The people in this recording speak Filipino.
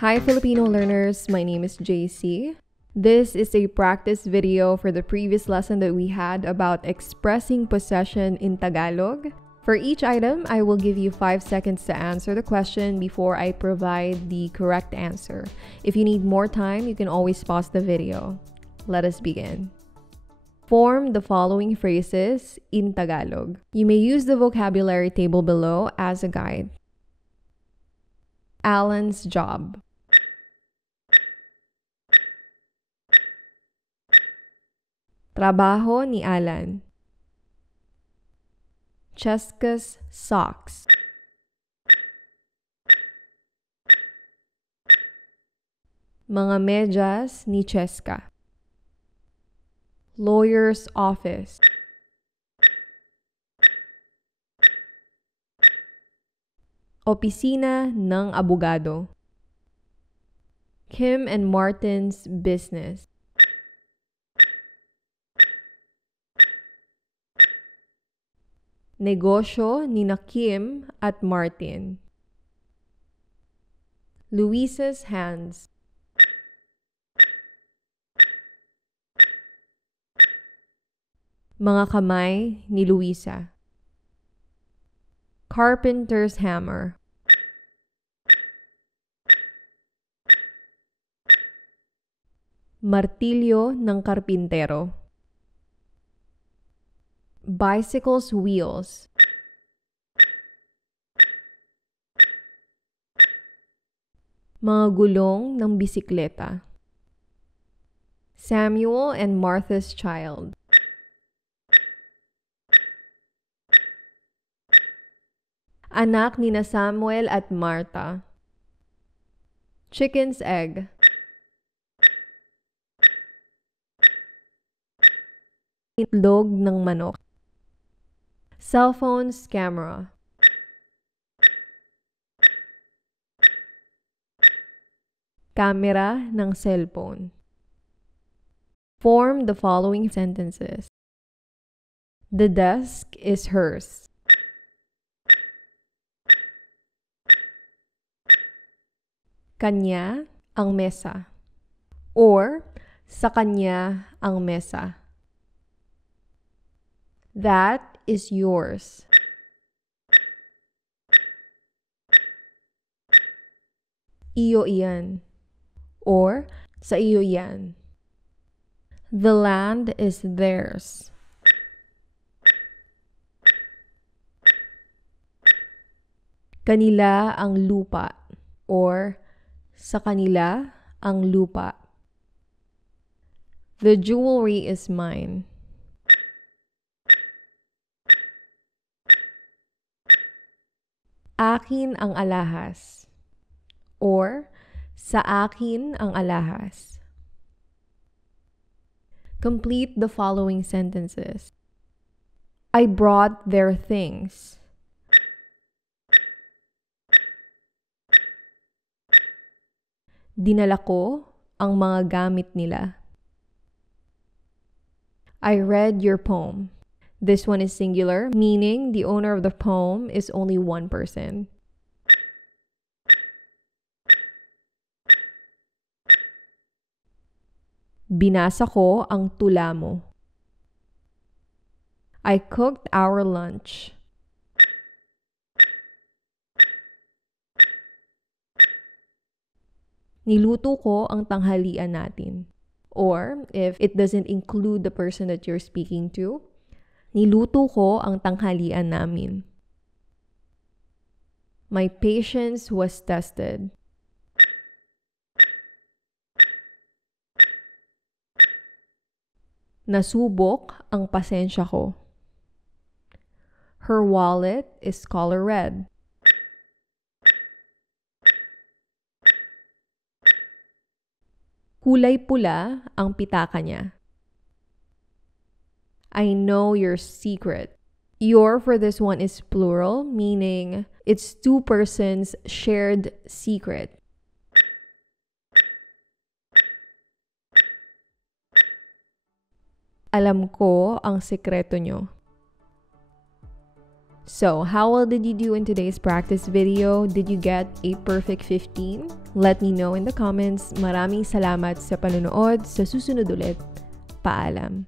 Hi Filipino learners, my name is JC. This is a practice video for the previous lesson that we had about expressing possession in Tagalog. For each item, I will give you 5 seconds to answer the question before I provide the correct answer. If you need more time, you can always pause the video. Let us begin. Form the following phrases in Tagalog. You may use the vocabulary table below as a guide. Alan's job. Trabaho ni Alan. Cheska's socks. Mga medyas ni Cheska. Lawyer's office. Opisina ng abogado. Kim and Martin's business. Negosyo ni Kim at Martin. Luisa's hands. Mga kamay ni Luisa. Carpenter's hammer. Martilyo ng karpintero. Bicycle's wheels. Mga gulong ng bisikleta. Samuel and Martha's child. Anak ni na Samuel at Martha. Chicken's egg. Itlog ng manok. Cellphone's camera. Camera ng cellphone. Form the following sentences. The desk is hers. Kanya ang mesa. Or, sa kanya ang mesa. That is yours. Iyo iyan. Or, sa iyo yan. The land is theirs. Kanila ang lupa. Or, sa kanila ang lupa. The jewelry is mine. Akin ang alahas. Or, sa akin ang alahas. Complete the following sentences. I brought their things. Dinala ko ang mga gamit nila. I read your poem. This one is singular, meaning the owner of the poem is only one person. Binasa ko ang tula mo. I cooked our lunch. Niluto ko ang tanghalian natin. Or, if it doesn't include the person that you're speaking to, niluto ko ang tanghalian namin. My patience was tested. Nasubok ang pasensya ko. Her wallet is color red. Kulay pula ang pitaka niya. I know your secret. Your for this one is plural, meaning it's two persons' shared secret. Alam ko ang sekreto nyo. So, how well did you do in today's practice video? Did you get a perfect 15? Let me know in the comments. Maraming salamat sa panonood. Sa susunod ulit, paalam.